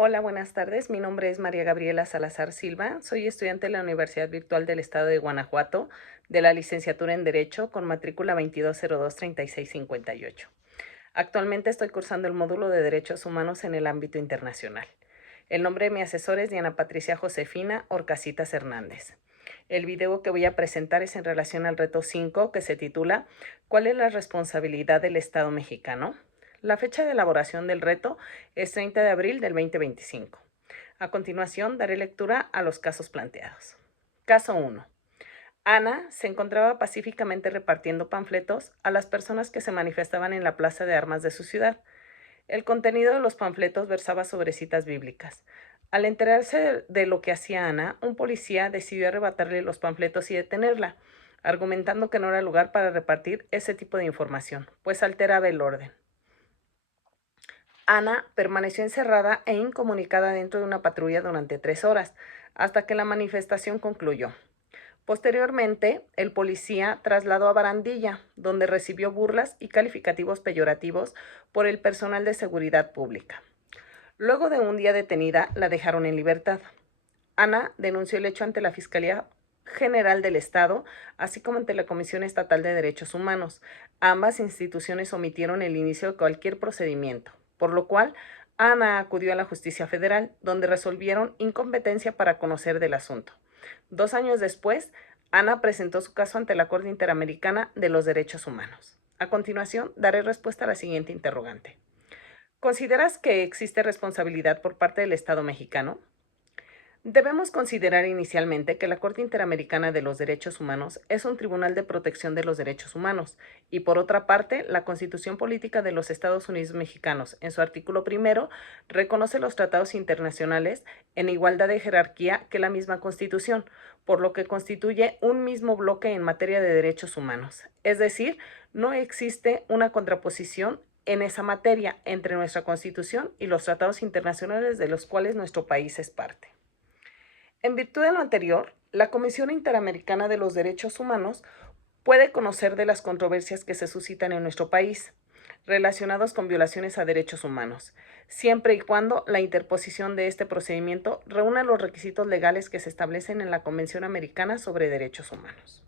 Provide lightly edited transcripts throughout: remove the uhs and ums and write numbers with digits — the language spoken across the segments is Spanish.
Hola, buenas tardes. Mi nombre es María Gabriela Salazar Silva. Soy estudiante de la Universidad Virtual del Estado de Guanajuato, de la licenciatura en Derecho, con matrícula 22023658. Actualmente estoy cursando el módulo de Derechos Humanos en el ámbito internacional. El nombre de mi asesor es Diana Patricia Josefina Orcasitas Hernández. El video que voy a presentar es en relación al reto 5, que se titula ¿Cuál es la responsabilidad del Estado mexicano? La fecha de elaboración del reto es 30 de abril del 2025. A continuación, daré lectura a los casos planteados. Caso 1. Ana se encontraba pacíficamente repartiendo panfletos a las personas que se manifestaban en la plaza de armas de su ciudad. El contenido de los panfletos versaba sobre citas bíblicas. Al enterarse de lo que hacía Ana, un policía decidió arrebatarle los panfletos y detenerla, argumentando que no era lugar para repartir ese tipo de información, pues alteraba el orden. Ana permaneció encerrada e incomunicada dentro de una patrulla durante 3 horas, hasta que la manifestación concluyó. Posteriormente, el policía trasladó a Barandilla, donde recibió burlas y calificativos peyorativos por el personal de seguridad pública. Luego de un día detenida, la dejaron en libertad. Ana denunció el hecho ante la Fiscalía General del Estado, así como ante la Comisión Estatal de Derechos Humanos. Ambas instituciones omitieron el inicio de cualquier procedimiento, por lo cual Ana acudió a la Justicia Federal, donde resolvieron incompetencia para conocer del asunto. 2 años después, Ana presentó su caso ante la Corte Interamericana de los Derechos Humanos. A continuación, daré respuesta a la siguiente interrogante. ¿Consideras que existe responsabilidad por parte del Estado mexicano? Debemos considerar inicialmente que la Corte Interamericana de los Derechos Humanos es un tribunal de protección de los derechos humanos y, por otra parte, la Constitución Política de los Estados Unidos Mexicanos, en su artículo primero, reconoce los tratados internacionales en igualdad de jerarquía que la misma Constitución, por lo que constituye un mismo bloque en materia de derechos humanos. Es decir, no existe una contraposición en esa materia entre nuestra Constitución y los tratados internacionales de los cuales nuestro país es parte. En virtud de lo anterior, la Comisión Interamericana de los Derechos Humanos puede conocer de las controversias que se suscitan en nuestro país relacionados con violaciones a derechos humanos, siempre y cuando la interposición de este procedimiento reúna los requisitos legales que se establecen en la Convención Americana sobre Derechos Humanos.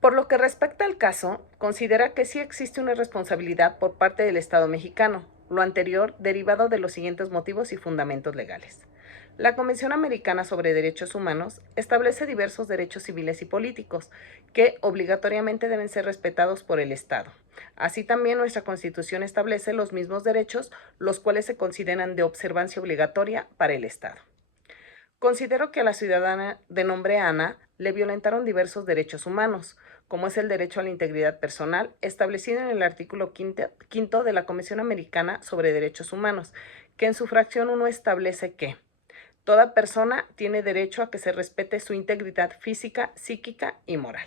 Por lo que respecta al caso, considera que sí existe una responsabilidad por parte del Estado mexicano, lo anterior derivado de los siguientes motivos y fundamentos legales. La Convención Americana sobre Derechos Humanos establece diversos derechos civiles y políticos que obligatoriamente deben ser respetados por el Estado. Así también nuestra Constitución establece los mismos derechos, los cuales se consideran de observancia obligatoria para el Estado. Considero que a la ciudadana de nombre Ana le violentaron diversos derechos humanos, como es el derecho a la integridad personal, establecido en el artículo quinto de la Convención Americana sobre Derechos Humanos, que en su fracción 1 establece que toda persona tiene derecho a que se respete su integridad física, psíquica y moral.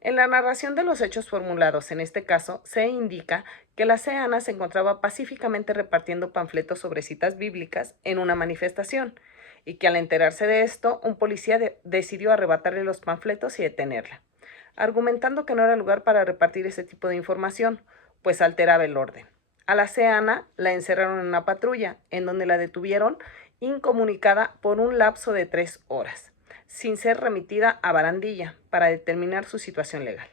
En la narración de los hechos formulados en este caso, se indica que la Ana se encontraba pacíficamente repartiendo panfletos sobre citas bíblicas en una manifestación y que al enterarse de esto, un policía decidió arrebatarle los panfletos y detenerla, argumentando que no era lugar para repartir ese tipo de información, pues alteraba el orden. A la Ana la encerraron en una patrulla, en donde la detuvieron incomunicada por un lapso de 3 horas, sin ser remitida a Barandilla para determinar su situación legal.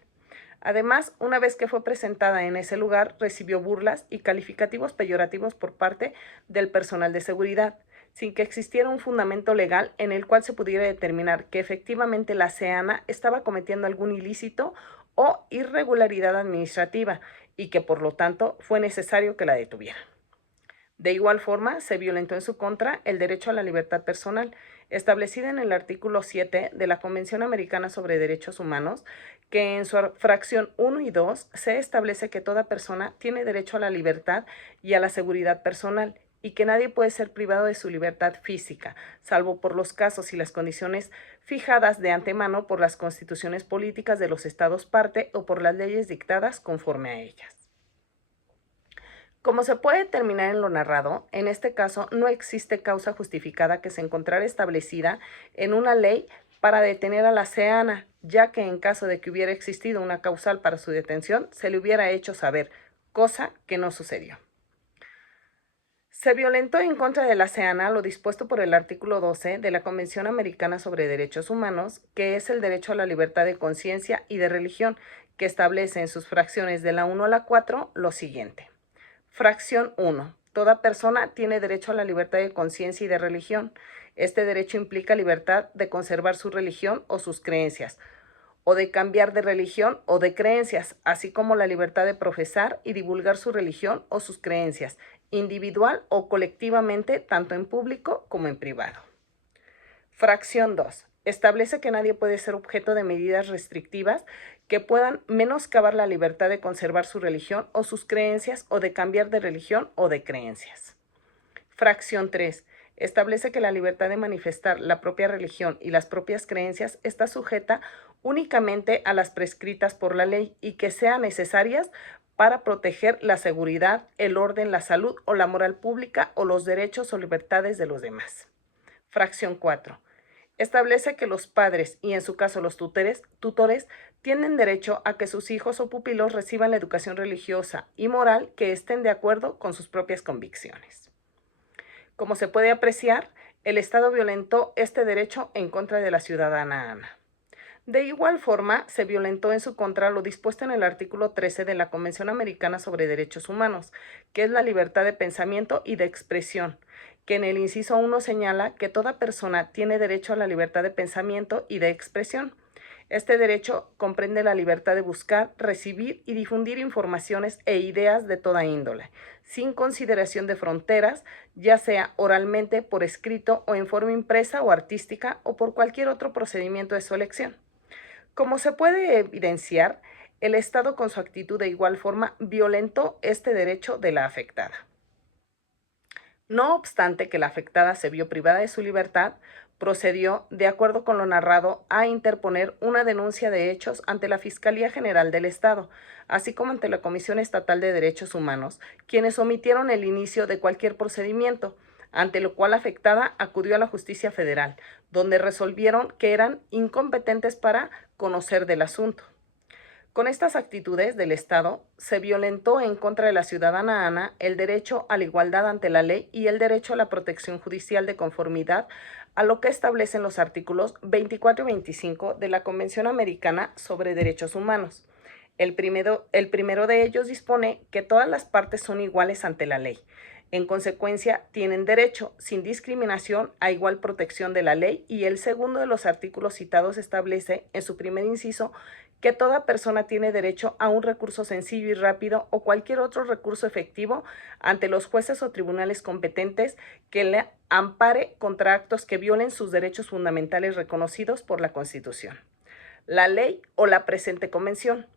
Además, una vez que fue presentada en ese lugar, recibió burlas y calificativos peyorativos por parte del personal de seguridad, sin que existiera un fundamento legal en el cual se pudiera determinar que efectivamente la Ana estaba cometiendo algún ilícito o irregularidad administrativa y que por lo tanto fue necesario que la detuvieran. De igual forma, se violentó en su contra el derecho a la libertad personal, establecida en el artículo 7 de la Convención Americana sobre Derechos Humanos, que en su fracción 1 y 2 se establece que toda persona tiene derecho a la libertad y a la seguridad personal y que nadie puede ser privado de su libertad física, salvo por los casos y las condiciones fijadas de antemano por las constituciones políticas de los estados parte o por las leyes dictadas conforme a ellas. Como se puede determinar en lo narrado, en este caso no existe causa justificada que se encontrara establecida en una ley para detener a la Ana, ya que en caso de que hubiera existido una causal para su detención, se le hubiera hecho saber, cosa que no sucedió. Se violentó en contra de la CEANA lo dispuesto por el artículo 12 de la Convención Americana sobre Derechos Humanos, que es el derecho a la libertad de conciencia y de religión, que establece en sus fracciones de la 1 a la 4 lo siguiente. Fracción 1. Toda persona tiene derecho a la libertad de conciencia y de religión. Este derecho implica libertad de conservar su religión o sus creencias, o de cambiar de religión o de creencias, así como la libertad de profesar y divulgar su religión o sus creencias, individual o colectivamente, tanto en público como en privado. Fracción 2. Establece que nadie puede ser objeto de medidas restrictivas que puedan menoscabar la libertad de conservar su religión o sus creencias o de cambiar de religión o de creencias. Fracción 3. Establece que la libertad de manifestar la propia religión y las propias creencias está sujeta únicamente a las prescritas por la ley y que sean necesarias para proteger la seguridad, el orden, la salud o la moral pública o los derechos o libertades de los demás. Fracción 4. Establece que los padres y en su caso los tutores tienen derecho a que sus hijos o pupilos reciban la educación religiosa y moral que estén de acuerdo con sus propias convicciones. Como se puede apreciar, el Estado violentó este derecho en contra de la ciudadana Ana. De igual forma, se violentó en su contra lo dispuesto en el artículo 13 de la Convención Americana sobre Derechos Humanos, que es la libertad de pensamiento y de expresión, que en el inciso 1 señala que toda persona tiene derecho a la libertad de pensamiento y de expresión. Este derecho comprende la libertad de buscar, recibir y difundir informaciones e ideas de toda índole, sin consideración de fronteras, ya sea oralmente, por escrito o en forma impresa o artística o por cualquier otro procedimiento de su elección. Como se puede evidenciar, el Estado con su actitud de igual forma violentó este derecho de la afectada. No obstante que la afectada se vio privada de su libertad, procedió, de acuerdo con lo narrado, a interponer una denuncia de hechos ante la Fiscalía General del Estado, así como ante la Comisión Estatal de Derechos Humanos, quienes omitieron el inicio de cualquier procedimiento, ante lo cual la afectada acudió a la Justicia Federal, donde resolvieron que eran incompetentes para conocer del asunto. Con estas actitudes del Estado, se violentó en contra de la ciudadana Ana el derecho a la igualdad ante la ley y el derecho a la protección judicial de conformidad a lo que establecen los artículos 24 y 25 de la Convención Americana sobre Derechos Humanos. El primero de ellos dispone que todas las partes son iguales ante la ley. En consecuencia, tienen derecho, sin discriminación, a igual protección de la ley, y el segundo de los artículos citados establece, en su primer inciso, que toda persona tiene derecho a un recurso sencillo y rápido o cualquier otro recurso efectivo ante los jueces o tribunales competentes que le ampare contra actos que violen sus derechos fundamentales reconocidos por la Constitución, la ley o la presente convención,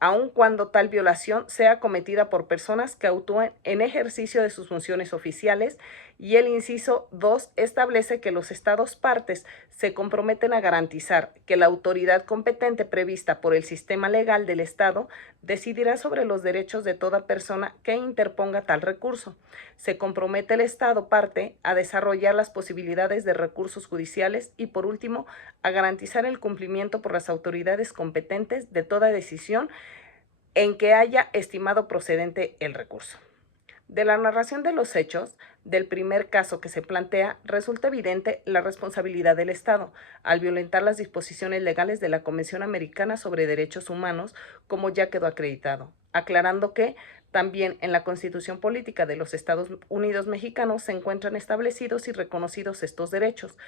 aun cuando tal violación sea cometida por personas que actúen en ejercicio de sus funciones oficiales, y el inciso 2 establece que los Estados partes se comprometen a garantizar que la autoridad competente prevista por el sistema legal del Estado decidirá sobre los derechos de toda persona que interponga tal recurso. Se compromete el Estado parte a desarrollar las posibilidades de recursos judiciales y, por último, a garantizar el cumplimiento por las autoridades competentes de toda decisión en que haya estimado procedente el recurso. De la narración de los hechos del primer caso que se plantea, resulta evidente la responsabilidad del Estado al violentar las disposiciones legales de la Convención Americana sobre Derechos Humanos, como ya quedó acreditado, aclarando que también en la Constitución Política de los Estados Unidos Mexicanos se encuentran establecidos y reconocidos estos derechos,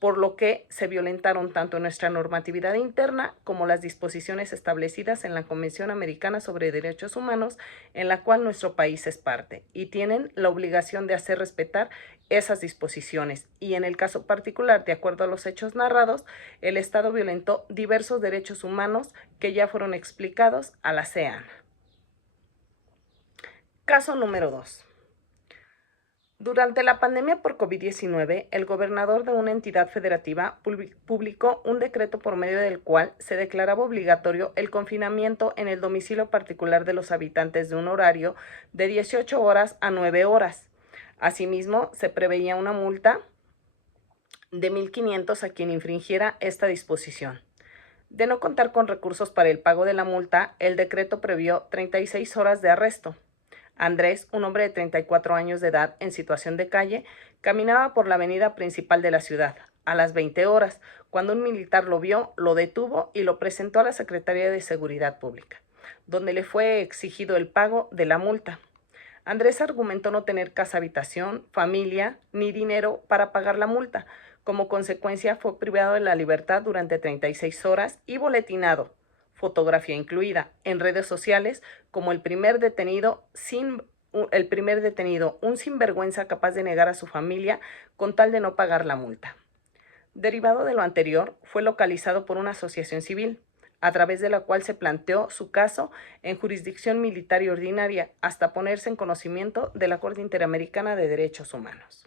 por lo que se violentaron tanto nuestra normatividad interna como las disposiciones establecidas en la Convención Americana sobre Derechos Humanos, en la cual nuestro país es parte, y tienen la obligación de hacer respetar esas disposiciones. Y en el caso particular, de acuerdo a los hechos narrados, el Estado violentó diversos derechos humanos que ya fueron explicados a la CEAN. Caso número 2. Durante la pandemia por COVID-19, el gobernador de una entidad federativa publicó un decreto por medio del cual se declaraba obligatorio el confinamiento en el domicilio particular de los habitantes de un horario de 18 horas a 9 horas. Asimismo, se preveía una multa de 1,500 a quien infringiera esta disposición. De no contar con recursos para el pago de la multa, el decreto previó 36 horas de arresto. Andrés, un hombre de 34 años de edad en situación de calle, caminaba por la avenida principal de la ciudad a las 20 horas, cuando un militar lo vio, lo detuvo y lo presentó a la Secretaría de Seguridad Pública, donde le fue exigido el pago de la multa. Andrés argumentó no tener casa habitación, familia ni dinero para pagar la multa. Como consecuencia, fue privado de la libertad durante 36 horas y boletinado, fotografía incluida, en redes sociales como el primer detenido, un sinvergüenza capaz de negar a su familia con tal de no pagar la multa. Derivado de lo anterior, fue localizado por una asociación civil, a través de la cual se planteó su caso en jurisdicción militar y ordinaria hasta ponerse en conocimiento de la Corte Interamericana de Derechos Humanos.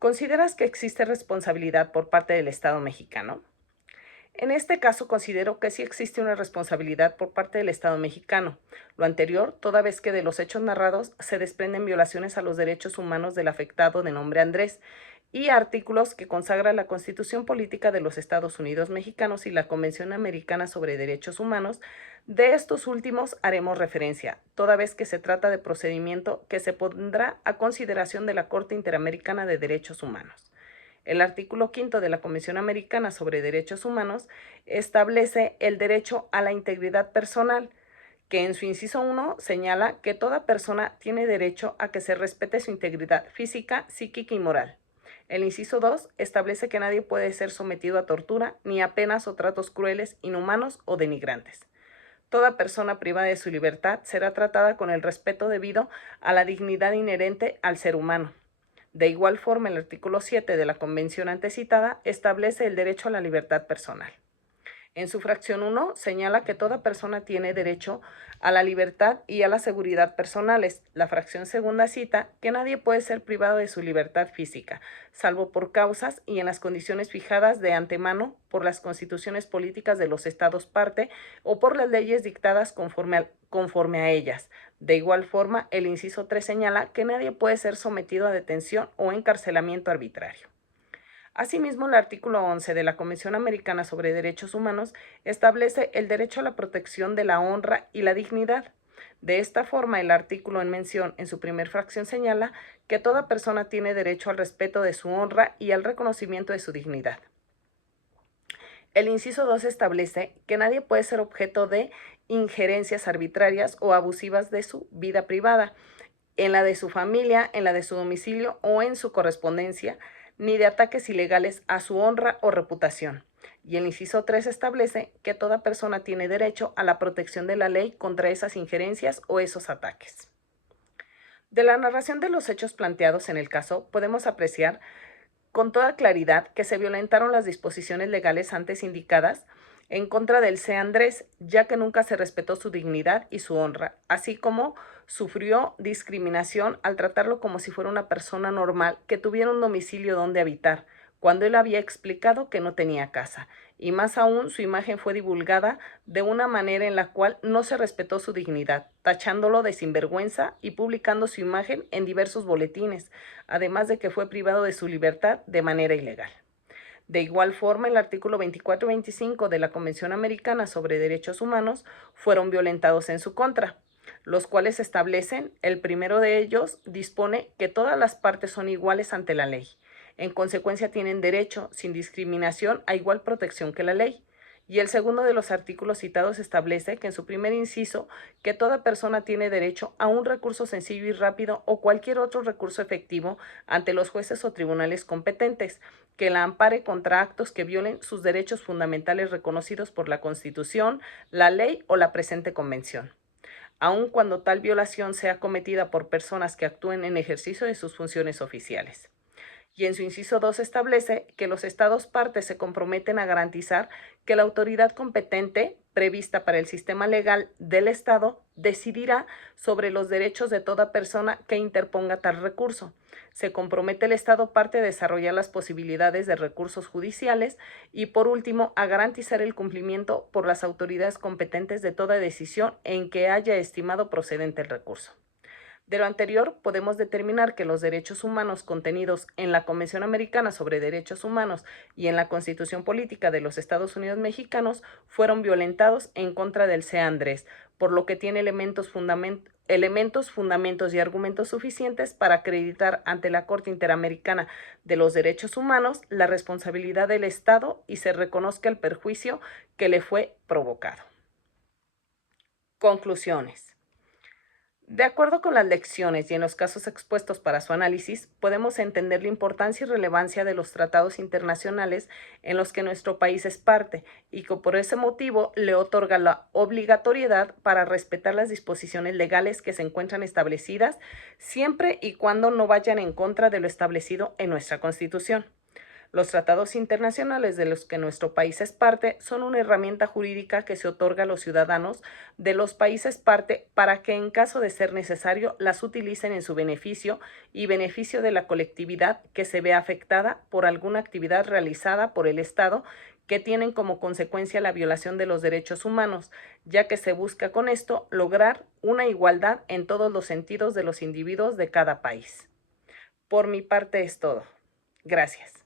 ¿Consideras que existe responsabilidad por parte del Estado mexicano? En este caso considero que sí existe una responsabilidad por parte del Estado mexicano. Lo anterior, toda vez que de los hechos narrados se desprenden violaciones a los derechos humanos del afectado de nombre Andrés y artículos que consagra la Constitución Política de los Estados Unidos Mexicanos y la Convención Americana sobre Derechos Humanos. De estos últimos haremos referencia, toda vez que se trata de procedimiento que se pondrá a consideración de la Corte Interamericana de Derechos Humanos. El artículo 5 de la Convención Americana sobre Derechos Humanos establece el derecho a la integridad personal, que en su inciso 1 señala que toda persona tiene derecho a que se respete su integridad física, psíquica y moral. El inciso 2 establece que nadie puede ser sometido a tortura ni a penas o tratos crueles, inhumanos o denigrantes. Toda persona privada de su libertad será tratada con el respeto debido a la dignidad inherente al ser humano. De igual forma, el artículo 7 de la Convención antecitada establece el derecho a la libertad personal. En su fracción 1 señala que toda persona tiene derecho a la libertad y a la seguridad personales. La fracción segunda cita que nadie puede ser privado de su libertad física, salvo por causas y en las condiciones fijadas de antemano por las constituciones políticas de los estados parte o por las leyes dictadas conforme a ellas. De igual forma, el inciso 3 señala que nadie puede ser sometido a detención o encarcelamiento arbitrario. Asimismo, el artículo 11 de la Convención Americana sobre Derechos Humanos establece el derecho a la protección de la honra y la dignidad. De esta forma, el artículo en mención en su primer fracción señala que toda persona tiene derecho al respeto de su honra y al reconocimiento de su dignidad. El inciso 2 establece que nadie puede ser objeto de injerencias arbitrarias o abusivas de su vida privada, en la de su familia, en la de su domicilio o en su correspondencia, ni de ataques ilegales a su honra o reputación. Y el inciso 3 establece que toda persona tiene derecho a la protección de la ley contra esas injerencias o esos ataques. De la narración de los hechos planteados en el caso, podemos apreciar con toda claridad que se violentaron las disposiciones legales antes indicadas en contra del C. Andrés, ya que nunca se respetó su dignidad y su honra, así como sufrió discriminación al tratarlo como si fuera una persona normal que tuviera un domicilio donde habitar, cuando él había explicado que no tenía casa, y más aún su imagen fue divulgada de una manera en la cual no se respetó su dignidad, tachándolo de sinvergüenza y publicando su imagen en diversos boletines, además de que fue privado de su libertad de manera ilegal. De igual forma, el artículo 24 y 25 de la Convención Americana sobre Derechos Humanos fueron violentados en su contra, los cuales establecen, el primero de ellos dispone que todas las partes son iguales ante la ley. En consecuencia, tienen derecho, sin discriminación, a igual protección que la ley. Y el segundo de los artículos citados establece que en su primer inciso, que toda persona tiene derecho a un recurso sencillo y rápido o cualquier otro recurso efectivo ante los jueces o tribunales competentes, que la ampare contra actos que violen sus derechos fundamentales reconocidos por la Constitución, la ley o la presente convención, aun cuando tal violación sea cometida por personas que actúen en ejercicio de sus funciones oficiales. Y en su inciso 2 establece que los estados partes se comprometen a garantizar que la autoridad competente prevista para el sistema legal del Estado decidirá sobre los derechos de toda persona que interponga tal recurso. Se compromete el Estado parte a desarrollar las posibilidades de recursos judiciales y, por último, a garantizar el cumplimiento por las autoridades competentes de toda decisión en que haya estimado procedente el recurso. De lo anterior, podemos determinar que los derechos humanos contenidos en la Convención Americana sobre Derechos Humanos y en la Constitución Política de los Estados Unidos Mexicanos fueron violentados en contra del C. Andrés, por lo que tiene elementos elementos, fundamentos y argumentos suficientes para acreditar ante la Corte Interamericana de los Derechos Humanos la responsabilidad del Estado y se reconozca el perjuicio que le fue provocado. Conclusiones. De acuerdo con las lecciones y en los casos expuestos para su análisis, podemos entender la importancia y relevancia de los tratados internacionales en los que nuestro país es parte y que por ese motivo le otorga la obligatoriedad para respetar las disposiciones legales que se encuentran establecidas siempre y cuando no vayan en contra de lo establecido en nuestra Constitución. Los tratados internacionales de los que nuestro país es parte son una herramienta jurídica que se otorga a los ciudadanos de los países parte para que en caso de ser necesario las utilicen en su beneficio y beneficio de la colectividad que se ve afectada por alguna actividad realizada por el Estado que tienen como consecuencia la violación de los derechos humanos, ya que se busca con esto lograr una igualdad en todos los sentidos de los individuos de cada país. Por mi parte es todo. Gracias.